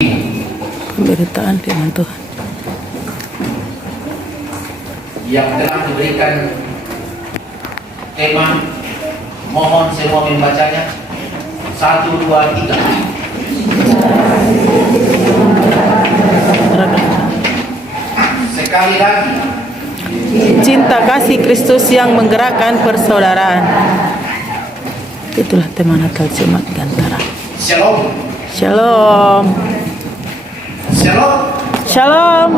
Pemberitaan firman Tuhan yang telah diberikan tema. Mohon semua membacanya. 1, 2, 3. Sekali lagi. cinta kasih Kristus yang menggerakkan persaudaraan. Itulah tema Natal Jemaat Gantara. Shalom. Shalom. Shalom. Shalom.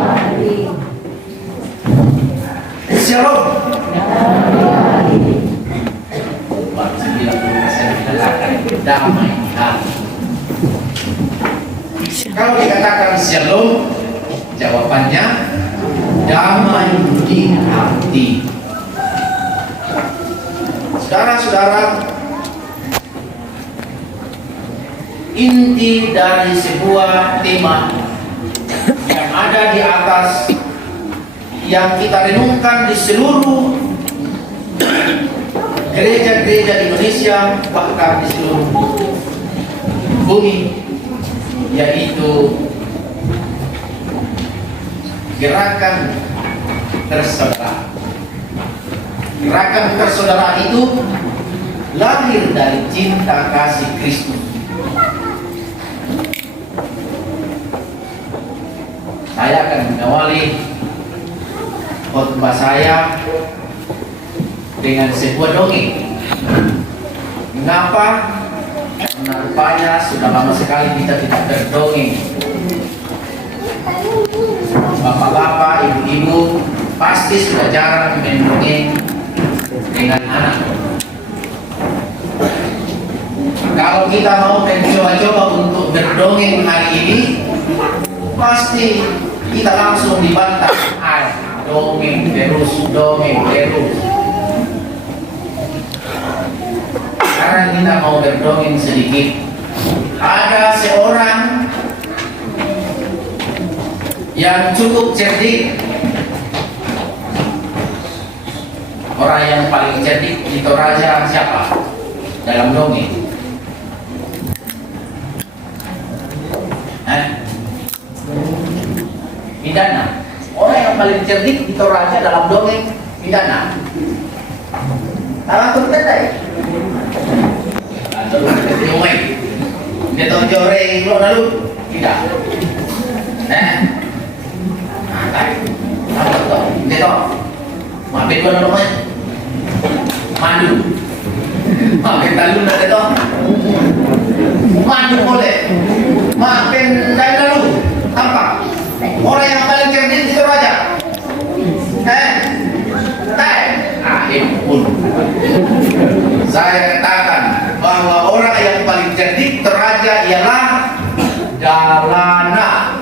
Shalom. 90% damai hati. Kalau dikatakan shalom, jawabannya damai di hati. Saudara-saudara, inti dari sebuah tema yang ada di atas, yang kita renungkan di seluruh gereja-gereja Indonesia, bahkan di seluruh bumi, yaitu gerakan persaudaraan. Gerakan persaudaraan itu lahir dari cinta kasih Kristus. Saya akan mengawali khotbah saya dengan sebuah dongeng. Mengapa? Karena rupanya sudah lama sekali kita tidak berdongeng. Bapak-bapak, ibu-ibu pasti sudah jarang mendongeng dengan anak. Kalau kita mau mencoba-coba untuk berdongeng hari ini, pasti kita langsung dibantah. Dongeng terus, dongeng terus. Sekarang kita mau berdongeng sedikit. Ada seorang yang cukup cerdik. Orang yang paling cerdik di Toraja siapa? Dalam dongeng. Pidana. Orang yang paling cerdik di Toraja dalam dongeng pidana. Salah tertentu. Lalu ketemu. Dia tahu joreng lo lalu tidak. Apa tuh? Dia tahu. Maafin gua namanya. Mandu. Maafin talun ada tahu. Mandu boleh. Maafin saya lalu. Apa? Orang yang paling cerdik itu aja. Pun saya katakan bahwa orang yang paling cerdik Toraja ialah Dalana.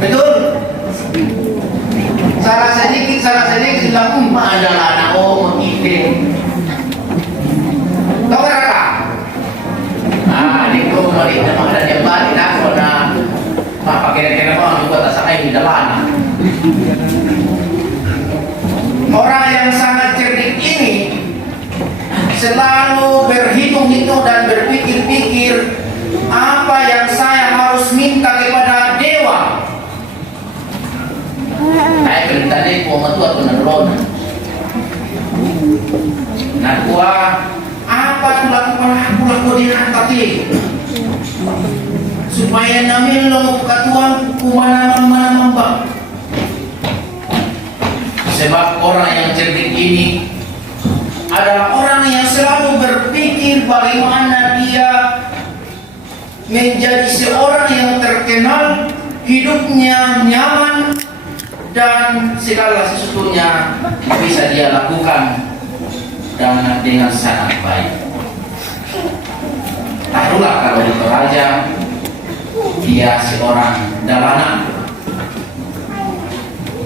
Betul? Salah sedikit bilang Dalana. Oh, mengide. Tahu kakak? Ini mari nama ada yang balik nak. Apa kira-kira orang juga tak sampai di Dalana. Orang yang sangat cerdik ini selalu berhitung-hitung dan berpikir-pikir apa yang saya harus minta kepada dewa. Saya cerita deh, tua penelon. Nah, apa tuh laku dia tadi supaya namin lo katuan kumana mambak. Sebab orang yang cerdik ini adalah orang yang selalu berpikir bagaimana dia menjadi seorang yang terkenal, hidupnya nyaman, dan segala sesuatunya bisa dia lakukan dengan sangat baik. Taruhlah kalau di Toraja dia seorang dalana.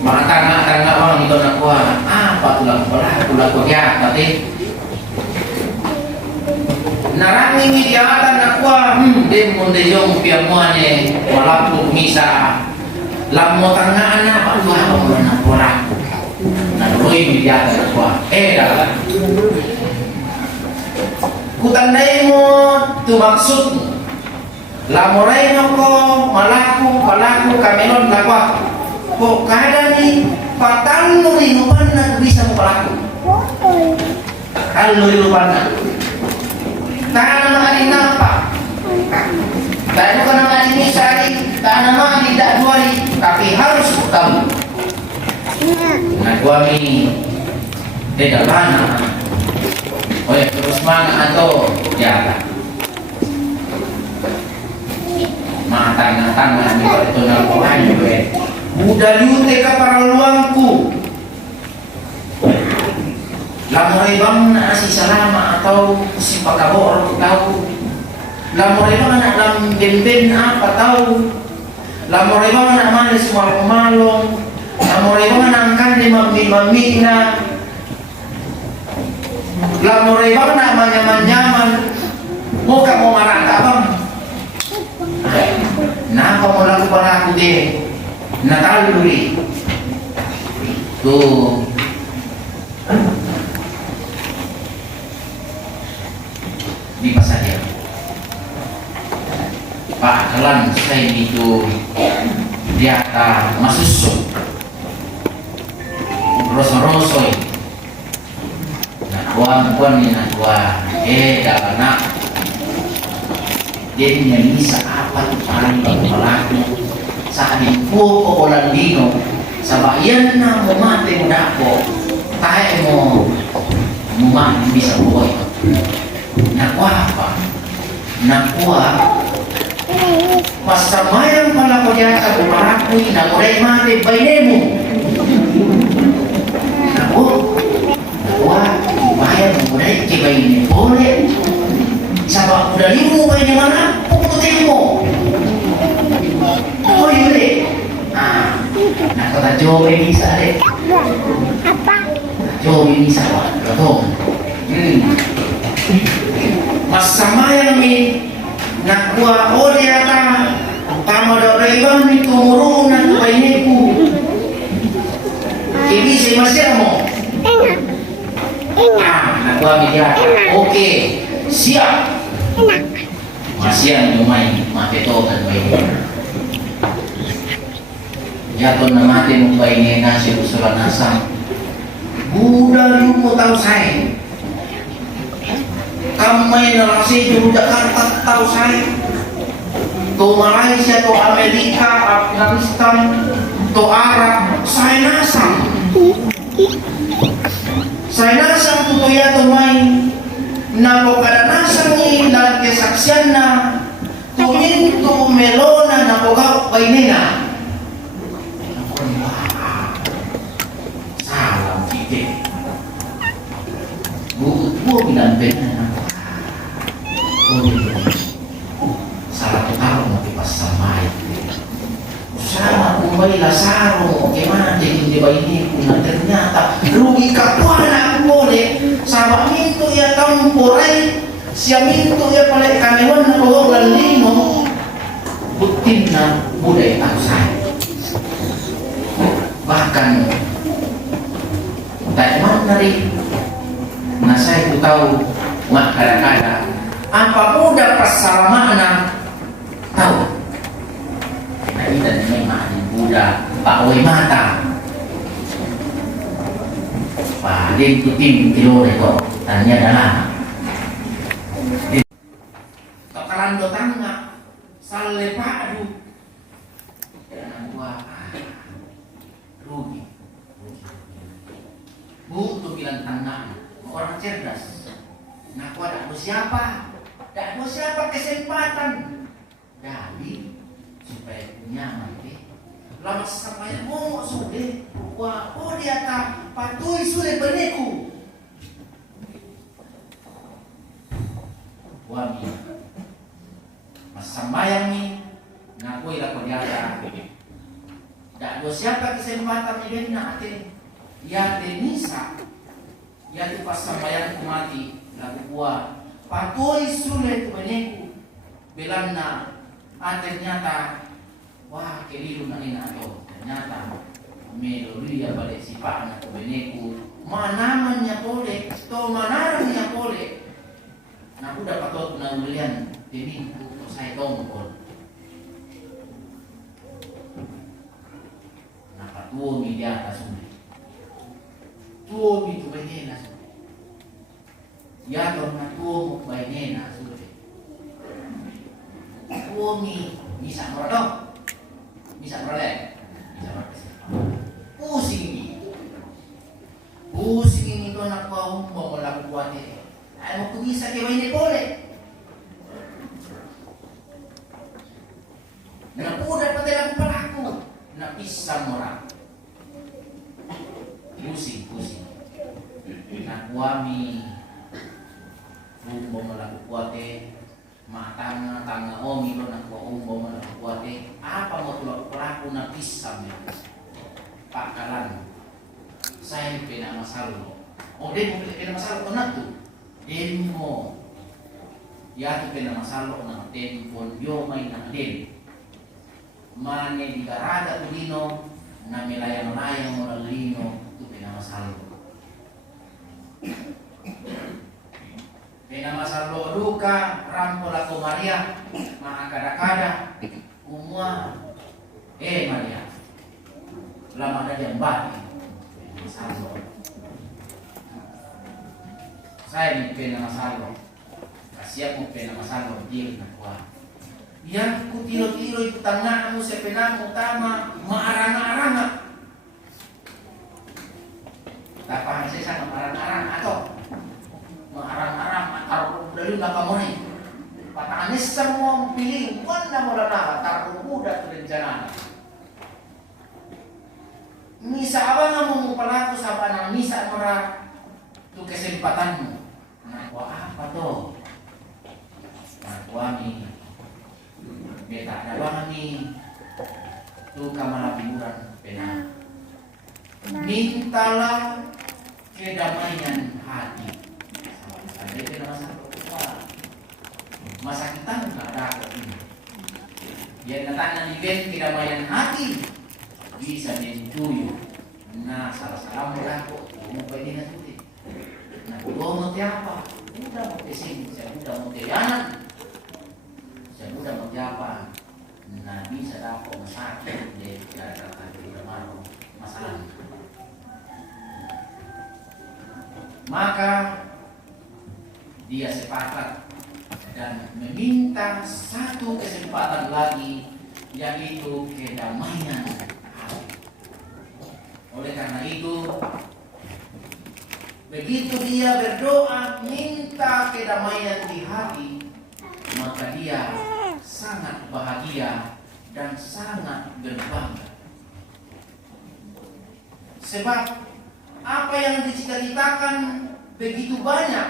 Maka orang itu nak apa tulang dia tapi narangi media nak dem mondejong piamuane walaupun misa lamo tangga anak apa nak nak media nak dah kutandai mo tu maksud Lamoray no ko malaku kamelon lakwa. Ko kada ni patalo rin upan na bisa mo palaku. Kalau rin upan na. Tahan naman ni napa. Tahan ko naman ni sari, tahan naman ni dakduari, tapi harus tahu. Nagwa mi tidak mana. Oleh terus mana atau ya. Matang-matang ni ito na kuhan gue. Muda yute ka para luangku. Lamoray bang na si salama atau si pagkabor tahu. Lamoray bang na lam bemben apa tahu. Lamoray bang na manis semua pemalong. Lamoray bang na angkan di mami na. Lamoray bang na manyaman-nyaman. Muka mo marata bang. Napa mo laku para aku deh. Natal duri. Tuh. Di masa dia. Pak Kelan saya itu dia masusuk. Rosoi. Nak kuan ni nak kuan. Nak. Dia bisa apa tuh paling pelaku. Saat info ko Polandino sa bayan na mumate mo dako tayo mo mumate bisa boy nakuha pasamayan pala ko diyan sa bumarakoy na muray mate baynemo nakuha bayan mo muray kibayne bole sa bakudali mo bayne mana puputin mo. Oh iya, nah kata Joe bisa deh. Apa? Joe bisa pak, betul. Mas sama yang ni nak gua oleh apa? Kamu dah iban ni turunan tu ini ku. Ini saya masih mau. Nak gua bicara. Oke, siap. Masih yang main, mati tu kan main. Jatuh namati mo ba ini nasi usulan asam Buddha mo tahu saya kamay na kasi yung Jakarta tahu saya to Malaysia, to Amerika, Afghanistan, to Arab saya nasam tutuya to main na po kadanasan ni dalam kesaksian na tuminto melona na po gawak painina Bu bilang benar. Salah tahu mau pas samai. Sama kembali Lazaro, gimana jadi ini pun ternyata rugi kapuana boleh. Sama itu ya tamporai, siam itu ya paling kanewan na orang lino. Butin na budaya tausai. Bahkan tak mana nah saya itu tahu mak kadang-kadang apa muda persamaan tahu nah ini dan memang Buddha Pak Wei mata Pak dia ikutin kilo itu tanya dalam tekalan do tangga sale padu dan gua rugi Bu tuh bilang tangga orang cerdas. Nah, aku ada siapa? Tak siapa kesempatan. Jadi supaya nyaman deh. Lama sampai ngomong sudah. Wah, oh dia tak patuhi sudah beneku. Wah, mas sambayang ni ngakui lah kerjaan. Tak siapa kesempatan ini nanti. Ya denisa. Ya tu pas sambayan ku mati lagu buat patuhi sulit beneku belanda ternyata wah keliru na inato ternyata melodia balik sifat na beneku manamannya boleh to manarannya boleh Naku dapat tuh penanggulian ini untuk saya tongkol. Napa tuh di atas sungai. Tuh itu bayi nas. Ya dong tuh bayi nas sudah. Tuh bisa merodok, bisa meroleh, bisa meroleh. Pusing ini tuh anak kau mau melakukan ini. Aku bisa kau ini boleh. Nak udah pada lagu pelaku, nak pisang orang. Pusing. Nak wami, mau melakukan tanga omi lo nak mau melakukan apa mau tuh pelaku nak pisang ya. Pakalan. Saya pena masalah. Oh dia mau pena masalah kena tu. Demo. Ya tu pena masalah na tempon yo main na dem. Mane di garada tu dino na melayang mo lino tu pena masalah. Pena masalah duka rampo la ko Maria maakada-kada umwa Maria. Lama ada yang bati. Saya ni pena masalah. Kasiap mo pena masalah dia nak kuat. Yang ku tiro-tiro itu tanahmu sepenamu utama maarang-arang. Tapang saya sana maarang-arang atau maarang-arang atau dari nakamoni. Patahanis semua pilih wanda mo lana taruh muda tu rencana. Misa abang mau pelaku sama nang misa merah tu kesempatanmu. Nak apa tuh? Nak wami. Beta dalam ni tu kamala hiburan pena. Mintalah kedamaian hati. Ada pena masa kita nggak ada ini. Dia datang event kedamaian hati. Bisa mencuyu. Nah, salah mudah kok. Mau pergi nanti. Nah, gua mau apa? Udah mau kesini. Saya udah mau keyanan. Saya udah mau apa? Nah, bisa dapat masalah. Dia kata udah malu masalah. Maka dia sepakat dan meminta satu kesempatan lagi, yaitu kedamaian. Oleh karena itu, begitu dia berdoa minta kedamaian di hati, maka dia sangat bahagia dan sangat berbangga. Sebab apa yang dicita-citakan begitu banyak,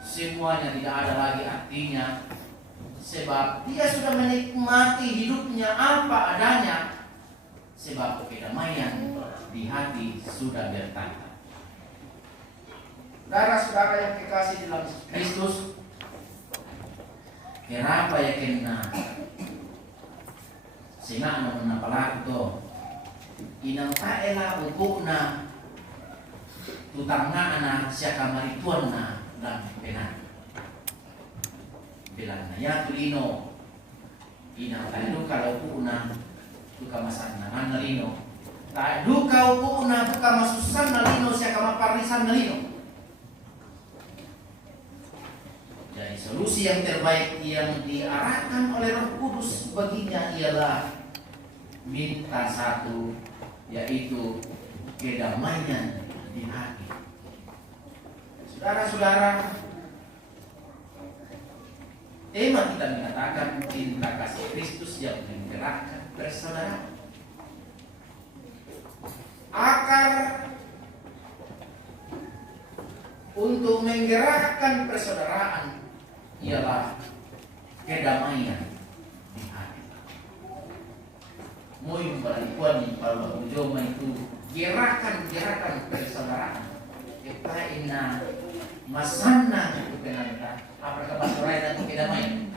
semuanya tidak ada lagi artinya. Sebab dia sudah menikmati hidupnya apa adanya. Sebab kedamaian di hati sudah bertambah. Saudara-saudara yang kekasih dalam Kristus, kenapa ya kena singa na palaku to inang taela ukuna tutangna na siya kamarituan na lang penan bilang na ya tulino inang taelo kalau ukuna tuka masan na nalino ta duka ukuna tuka masusan nalino siya kamaparisan nalino. Jadi solusi yang terbaik yang diarahkan oleh Roh Kudus baginya ialah minta satu, yaitu kedamaian di hati. Saudara-saudara, tema kita mengatakan cinta kasih Kristus yang menggerakkan persaudaraan. Akar untuk menggerakkan persaudaraan ialah kedamaian di hati. Mau memperlakukan kalau ujung itu gerakan persaudaraan. Kita ina masana itu penanta. Apakah persaudaraan itu kedamaian?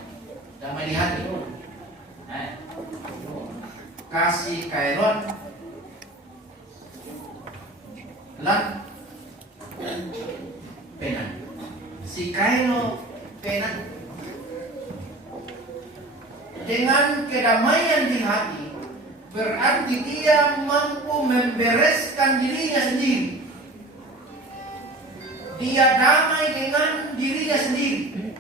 Damai di hati. Kasih kailon lan penan. si Kaino Penan. Dengan kedamaian di hati, berarti dia mampu membereskan dirinya sendiri. Dia damai dengan dirinya sendiri.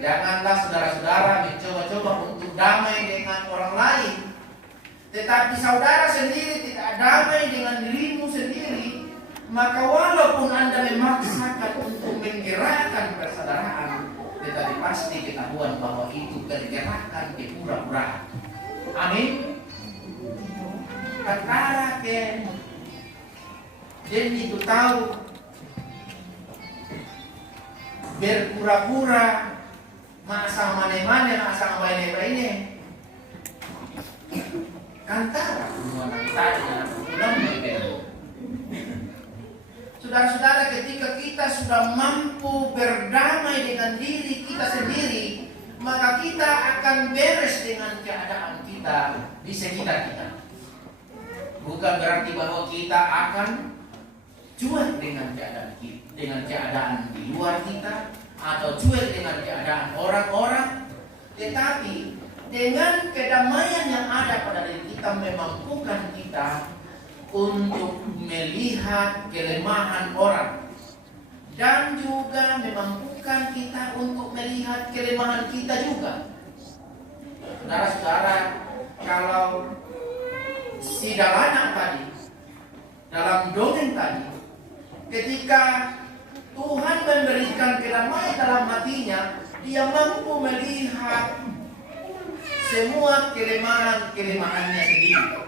Janganlah saudara-saudara mencoba-coba untuk damai dengan orang lain, tetapi saudara sendiri tidak damai dengan dirimu sendiri, maka walaupun Anda memaksakan untuk menggerakkan persaudaraan, tetapi pasti ketahuan bahwa itu pergerakan kepura-puraan. Amin. Perkara ke dan itu tahu berpura-pura masa mana-mana masa baik-baik kantara semua tanya saudara-saudara, ketika kita sudah mampu berdamai dengan diri kita sendiri, maka kita akan beres dengan keadaan kita di sekitar kita. Bukan berarti bahwa kita akan cuek dengan keadaan di luar kita atau cuek dengan keadaan orang-orang, tetapi dengan kedamaian yang ada pada diri kita memampukan kita untuk melihat kelemahan orang dan juga memampukan kita untuk melihat kelemahan kita juga. Saudara-saudara, kalau si Dalanak tadi dalam dongeng tadi, ketika Tuhan memberikan kedamaian dalam hatinya, dia mampu melihat semua kelemahan-kelemahannya sendiri.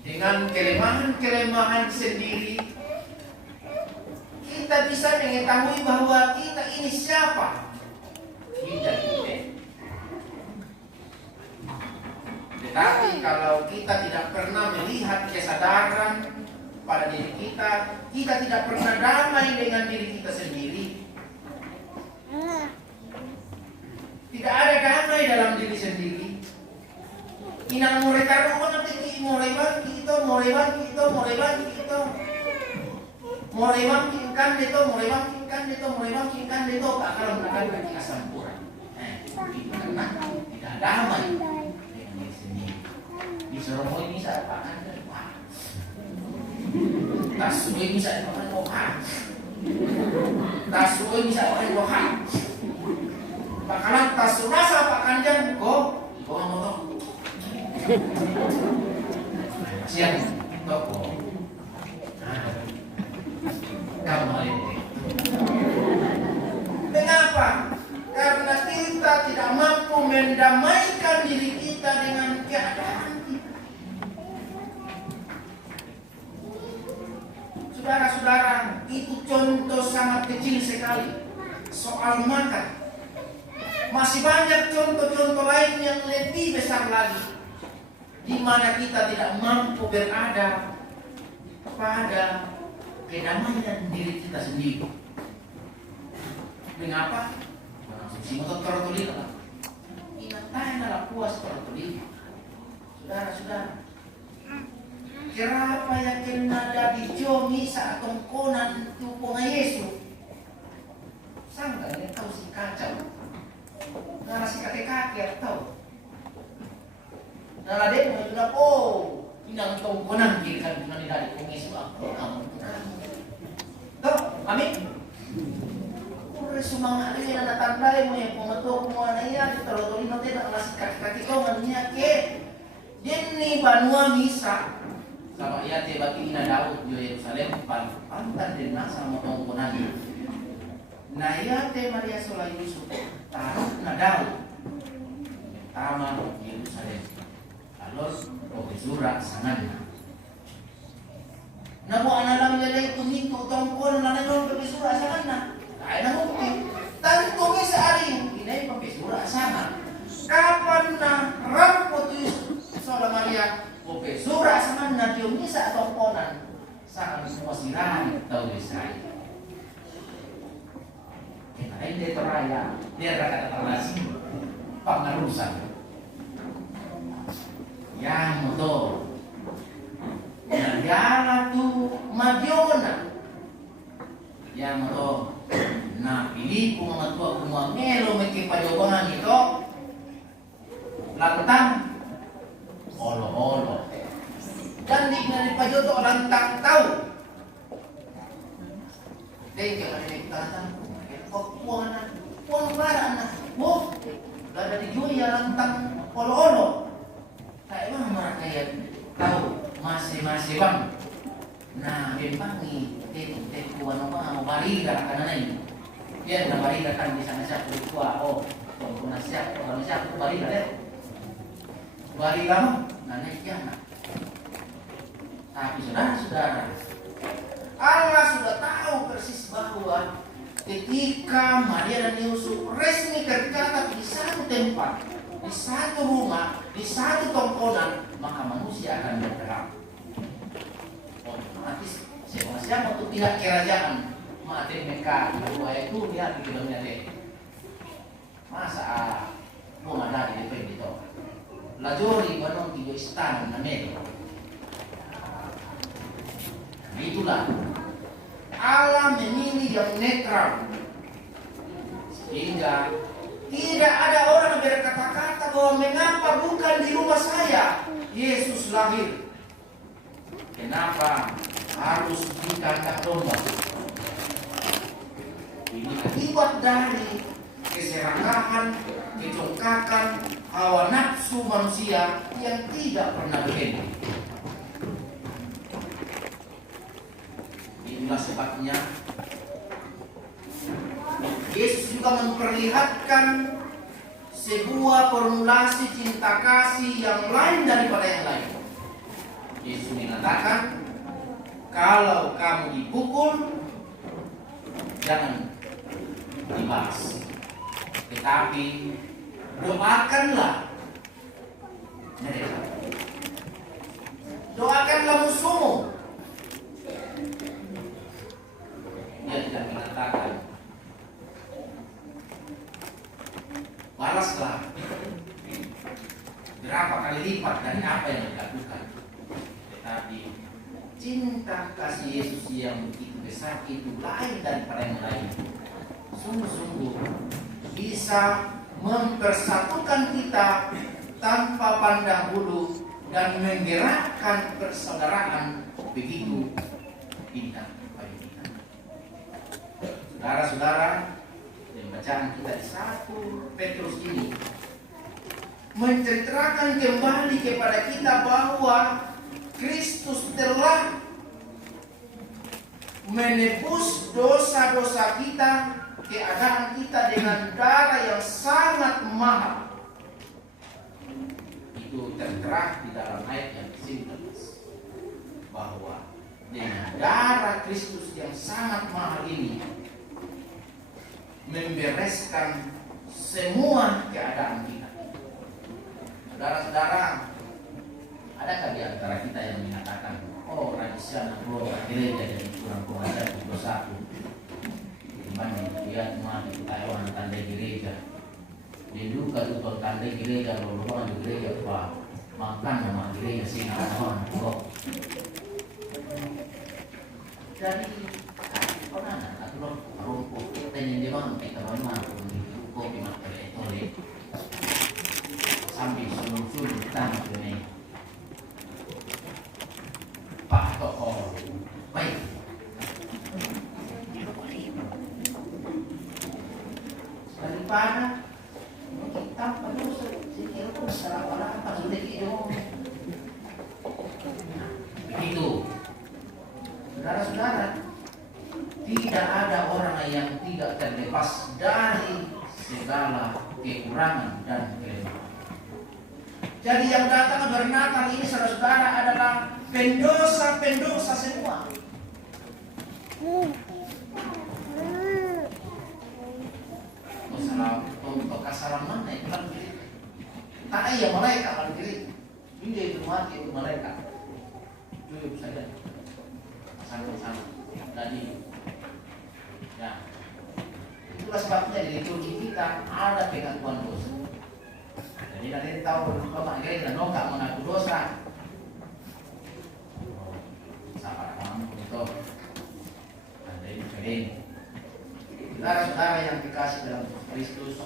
Dengan kelemahan-kelemahan sendiri, kita bisa mengetahui bahwa kita ini siapa. Tidak kita. Tetapi kalau kita tidak pernah melihat kesadaran pada diri kita, kita tidak pernah damai dengan diri kita sendiri. Tidak ada damai dalam diri sendiri. Inang mereka rumah nanti moreban kita akan melakukan kesampuraan. Karena tidak damai dengan diri sendiri. Disuruh ini saya pakai tasu ini saya pakai kohan. Tasu ini saya pakai kohan. Bakalan tasu rasa Pak Kanjeng kok motor. Siang toko. Kamu ini. Mengapa? Karena kita tidak mampu mendamaikan diri kita dengan keadaan kita. Saudara-saudara, itu contoh sangat kecil sekali soal makan. Masih banyak contoh-contoh lain yang lebih besar lagi, di mana kita tidak mampu berada pada kedamaian diri kita sendiri. Mengapa? Si motor tertulis, ingatkan adalah puas tertulis. Saudara-saudara, kenapa yang kena dari jomi saat tongkonan tubuh Yesus? Sangka dia tahu si kacau, nara si kakek-kakek tahu. Nara dia punya sudah inang tongkonan kiri kan punya dari Yesus aku kamu. Tahu? Amin. Sumang hari na natandai mo yung pumatok mo na iya talo-talo natin ang nasi kaki-kaki ko nganya ke dinni banua misa sama iya te bati ina Daud di Yerusalem pantan din na sa motong kunan na iya te Maria Sola Yusuf taruh na Daud tama Yerusalem alos profesura sangan na mo analang lelay kumito tongkol na nanon profesura sangan na ay nangukti, tanto may sa aring inay pampisura sana. Kapan na rampot yung Sola Maria, pampisura sana na yung isa atong ponan sa kami sumasirahan daw ni Israel. Kinain dito raya, dira katatalasi, pangarusan. Yang mo to, nagyara to magyona. yang to na pilih ko mga tuwa kung melo may kipayobangan ito lantang olo-olo dan di na payoto lantang tau dahil kaya may tatang kukuha na kukuha para na mo lada di juya lantang olo-olo kaya mga marakayat tau masih bang na membangi kuha na mga mabarira ka na na yan na barira kan bisa nasiap kuha oh kung nasiap barira deh barira mo naik yan tapi saudara Allah sudah tahu persis bahwa ketika Maria dan Yusuf resmi tercatat di satu tempat, di satu rumah, di satu tongkonan, maka manusia akan bergerak. Otomatis siapa untuk pihak kerajaan mati mereka bahwa itu lihat di dalamnya deh. Masa mau ada di depan itu. Lajori banong tiga istana namanya. Itulah Allah memilih yang netral sehingga tidak ada orang berkata-kata bahwa mengapa bukan di rumah saya Yesus lahir, kenapa harus di kandang domba. Ini akibat dari keserakahan, kecongkakan, hawa nafsu manusia yang tidak pernah berhenti. Inilah sebabnya Yesus juga memperlihatkan sebuah formulasi cinta kasih yang lain daripada yang lain. Yesus mengatakan, kalau kamu dipukul, jangan dibalas, tetapi doakanlah mereka. Doakanlah musuhmu. Dia tidak mengatakan balaslah berapa kali lipat dari apa yang dilakukan, tetapi cinta kasih Yesus yang begitu besar itu lain daripada yang lain. Sungguh-sungguh bisa mempersatukan kita tanpa pandang bulu dan menggerakkan persaudaraan begitu indah. Saudara-saudara, yang bacaan kita di 1 Petrus ini menceritakan kembali kepada kita bahwa Kristus telah menebus dosa-dosa kita, keadaan kita dengan darah yang sangat mahal. Itu tertera di dalam ayat yang ke-19 bahwa dengan darah Kristus yang sangat mahal ini membereskan semua keadaan kita. Saudara-saudara, adakah di antara kita yang mengatakan, oh rajisian aku gereja jadi kurang ajar dosaku, dibanding lihat mah di Taiwan tanda gereja, di duka tuh tanda gereja, lalu di gereja pak makan nama gereja singawan kok. Jadi pernah atau rumput tenin di mana kita mana kopi makan oleh sambil sulur tanah ini pak toko baik daripada kita perlu sikir pun salah apa sudah itu begitu. Saudara-saudara, tidak ada orang yang tidak terlepas dari segala kekurangan dan kelemahan. Jadi yang datang bernatal ini saudara-saudara adalah pendosa-pendosa semua. Masalah untuk kesalahan mana itu kan diri. Tak ada yang malaikat kalau diri. Ini itu mati itu malaikat. Cukup saja. Satu-satu. Tadi ya, itulah sebabnya di liturgi kita ada pengakuan dosa. Jadi nanti tahu bapak gereja nggak mengaku dosa. Sabar kamu itu, ada ini kering. Saudara-saudara yang dikasih dalam Kristus,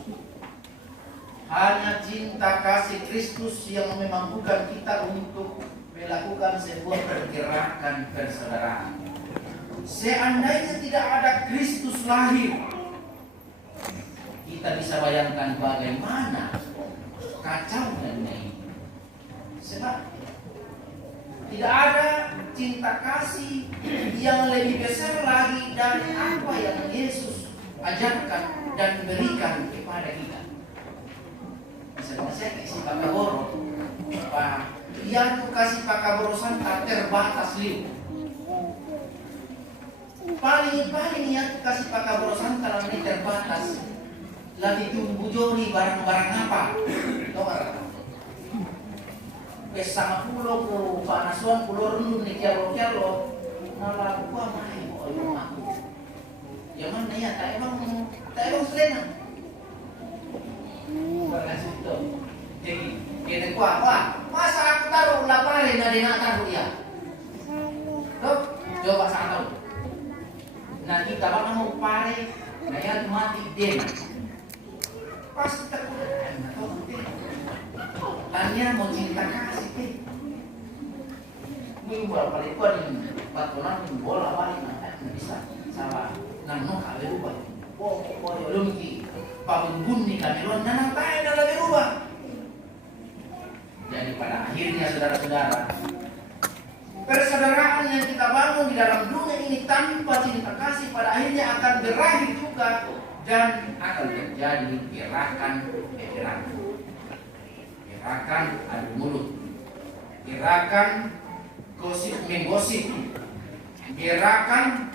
hanya cinta kasih Kristus yang memampukan kita untuk melakukan sebuah pergerakan persaudaraan. Seandainya tidak ada Kristus lahir, kita bisa bayangkan bagaimana kacaunya ini. Sebab tidak ada cinta kasih yang lebih besar lagi dari apa yang Yesus ajarkan dan berikan kepada kita. Misalnya saya kasih pakaboro, dia tuh kasih pakaboro santa terbatas liu. Paling ya kasih pakaboro santa ini terbatas. Lagi tunggu jori barang-barang apa? Tahu nggak? Sama pulau ke panasuan pulau rendu nih kialo malah gua main mau aku. Ya mana ya tak emang selena. Berkasih itu. Jadi kena wah masa aku taruh laparin dari nak taruh dia. Tuh coba saya tahu. Nanti kalau mau pare, naya mati den. Pasti terkuat. Tanya mau cinta kasih minggu paling kuat ini baturan bola balik bisa salah nang kabe rubah belum ki pabun nih kamelon nang tae dalam berubah. Jadi pada akhirnya saudara-saudara, persaudaraan yang kita bangun di dalam dunia ini tanpa cinta kasih pada akhirnya akan berakhir juga dan akan terjadi gerakan adu mulut, gerakan gosip menggosip, gerakan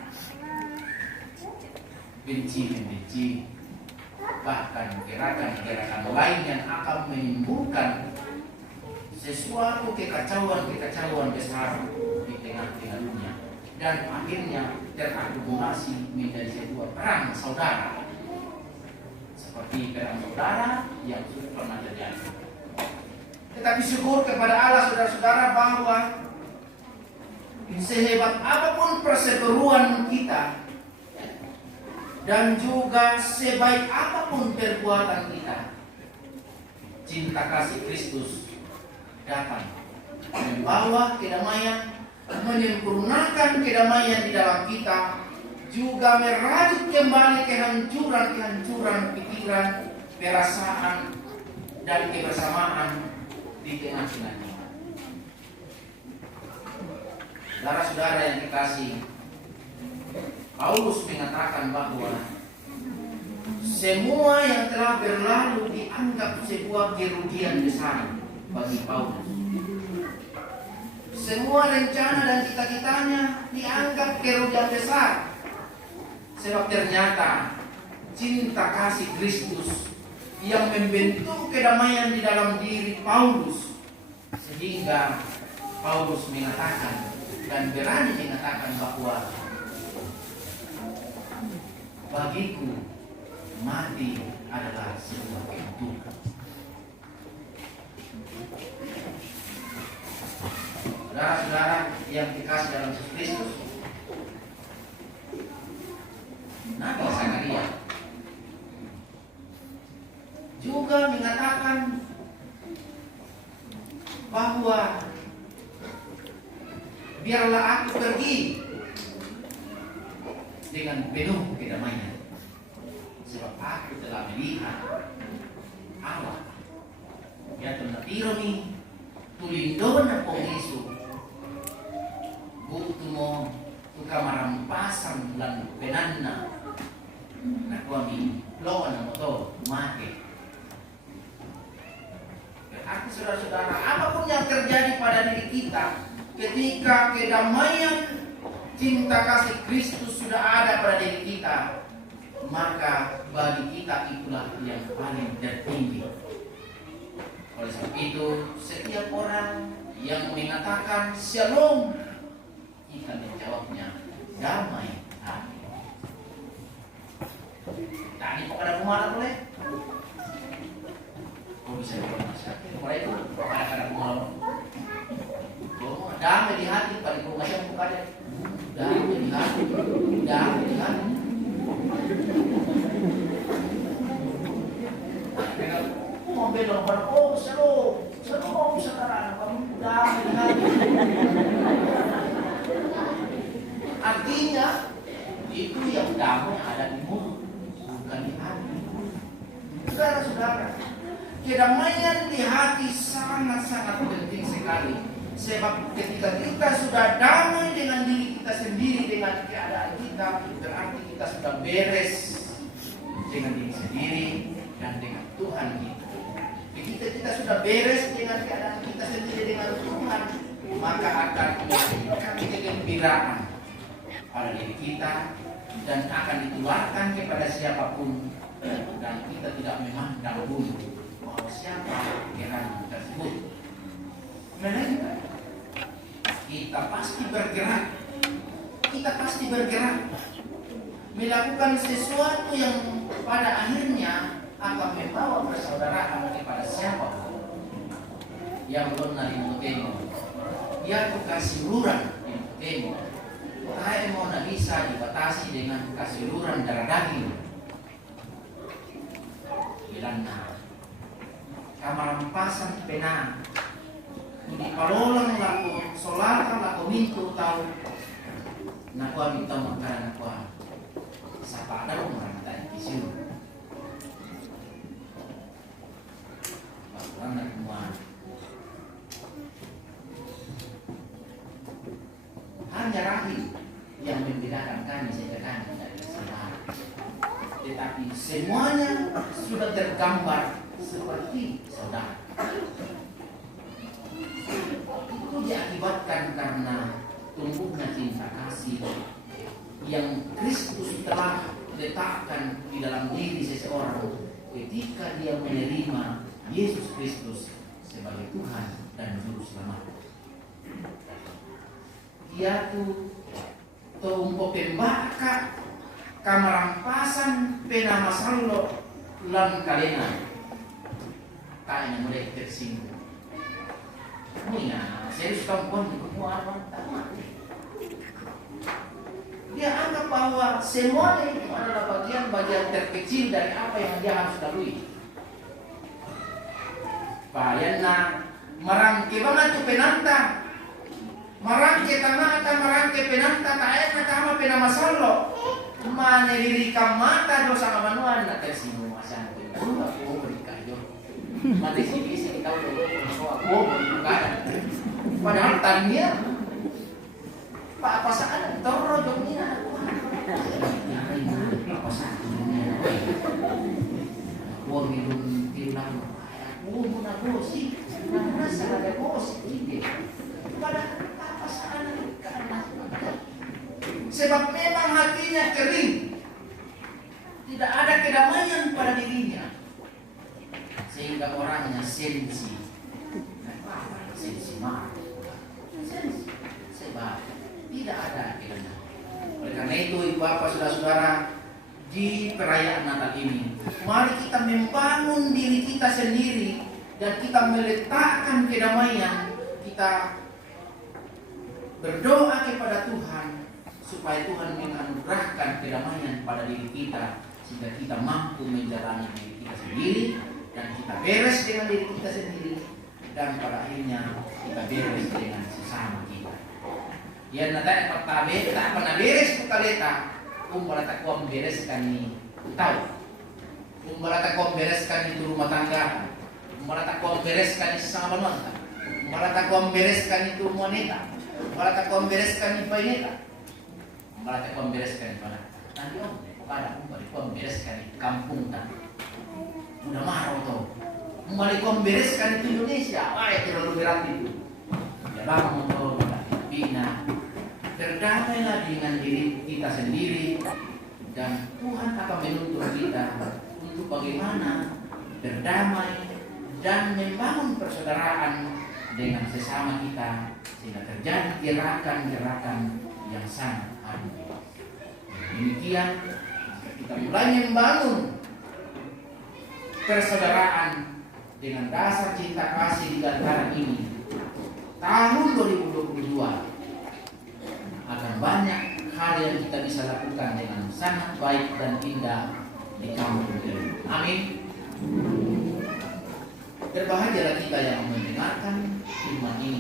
benci membenci, bahkan gerakan lain yang akan menimbulkan sesuatu kekacauan besar di tengah-tengah dunia dan akhirnya terakumulasi menjadi sebuah perang saudara seperti perang saudara yang sudah pernah terjadi. Tetapi syukur kepada Allah saudara-saudara bahwa sehebat apapun perseteruan kita dan juga sebaik apapun perbuatan kita, cinta kasih Kristus dapat membawa kedamaian, menyempurnakan kedamaian di dalam kita, juga merajut kembali kehancuran pikiran, perasaan, dan kebersamaan di tengah-tengah kita. Saudara-saudara yang dikasihi, Paulus mengatakan bahwa semua yang telah berlalu dianggap sebuah kerugian besar bagi Paulus. Semua rencana dan cita-citanya dianggap kerugian besar. Sebab ternyata cinta kasih Kristus yang membentuk kedamaian di dalam diri Paulus, sehingga Paulus mengatakan dan berani mengatakan bahwa bagiku mati adalah sebuah keuntungan. Saudara-saudara yang dikasih dalam Yesus Kristus, Nabi Zakaria juga mengatakan bahwa biarlah aku pergi dengan penuh kedamaian, sebab aku telah melihat Allah. Ya tunatiromi tulindona pong Yesu butumo tukamarampasan lan penanna nakwami lawan na moto mati. Aku saudara-saudara, apapun yang terjadi pada diri kita, ketika kedamaian cinta kasih Kristus sudah ada pada diri kita, maka bagi kita itulah yang paling tertinggi. Oleh sebab itu, setiap orang yang mengatakan shalom, kita menjawabnya damai. Amin. Tadi kepada rumah boleh? Oh bisa masyarakat. Kepada itu pada rumah. Oh, damai di hati pada rumah yang bukan. Damai di hati. damai ada di mulut, bukan di hati. Saudara-saudara, kedamaian di hati sangat-sangat penting sekali. Sebab ketika kita sudah damai dengan diri kita sendiri, dengan keadaan kita, berarti kita sudah beres dengan diri sendiri dan dengan Tuhan kita. Ketika kita sudah beres dengan keadaan kita sendiri dengan Tuhan, maka akan memberikan kegembiraan pada diri kita dan akan ditularkan kepada siapapun, dan kita tidak memandang dulu bahwa siapa gerangan tersebut. Melainkan kita pasti bergerak melakukan sesuatu yang pada akhirnya akan membawa persaudaraan kepada siapapun yang benar di Mutemo. Dia kasiluran di Mutemo. Kaya mau bisa dibatasi dengan kasiluran darah daging. Bilangnya kamarampasan pena di palolang laku solata laku mintu tahu nakua minta makanan nakua sapa ada orang tak isiu orang nak muat hanya rahim yang membedakan kami sejak dari saudara, tetapi semuanya sudah tergambar seperti saudara. Itu diakibatkan karena tumbuhnya cinta kasih yang Kristus telah letakkan di dalam diri seseorang ketika dia menerima Yesus Kristus sebagai Tuhan dan Juru Selamat. Dia tuh tumpo pembaka kamarampasan pena masallo lan kalena kaya mulai tersinggung. Muya, serius kampung semua orang tamat. Dia anggap bahwa semuanya itu adalah bagian-bagian terkecil dari apa yang dia harus lalui. Bayana marangke banget tuh penanta, marangke tamata, marangke penanta, taena kama pena masallo, manelirikan mata dosa kamanuan na tersinggung asan aku berikayo. Mati sini tahu aku berikayo. Padahal tanya Pak apa saan toro jomina aku. Apa saan aku minum tilang aku nak sih. Nasa ada bos ini. Padahal apa saan karena sebab memang hatinya kering. Tidak ada kedamaian pada dirinya. Sehingga orangnya sensi marah. Sebab tidak ada akhirnya. Oleh karena itu, ibu bapak saudara-saudara, di perayaan Natal ini, mari kita membangun diri kita sendiri dan kita meletakkan kedamaian. Kita berdoa kepada Tuhan supaya Tuhan menganugerahkan kedamaian pada diri kita sehingga kita mampu menjalani diri kita sendiri dan kita beres dengan diri kita sendiri. Dan pada akhirnya kita beres dengan sesama kita. Yan natay pagtabi, tak pernah beres po kalita, balata ko ang bereskan ni tao. Balata ko ang bereskan ni rumah tangga. Balata ko ang bereskan ni sesama manusia. Balata ko ang bereskan ni wanita. Balata ko ang bereskan ni painita. Balata ko ang bereskan ni pana. Nanti pada balik ko ang bereskan ni kampung tan. Udah marah to. Balik ko bereskan itu Indonesia, ay terlalu berat itu. Ya bangun to, bina, berdamailah dengan diri kita sendiri dan Tuhan akan menuntut kita untuk bagaimana berdamai dan membangun persaudaraan dengan sesama kita sehingga terjadi gerakan-gerakan yang sangat adil. Demikian kita mulai membangun persaudaraan dengan dasar cinta kasih di Gantaran ini, tahun 2022 akan banyak hal yang kita bisa lakukan dengan sangat baik dan indah di kampung ini. Amin. Berbahagialah kita yang mendengarkan firman ini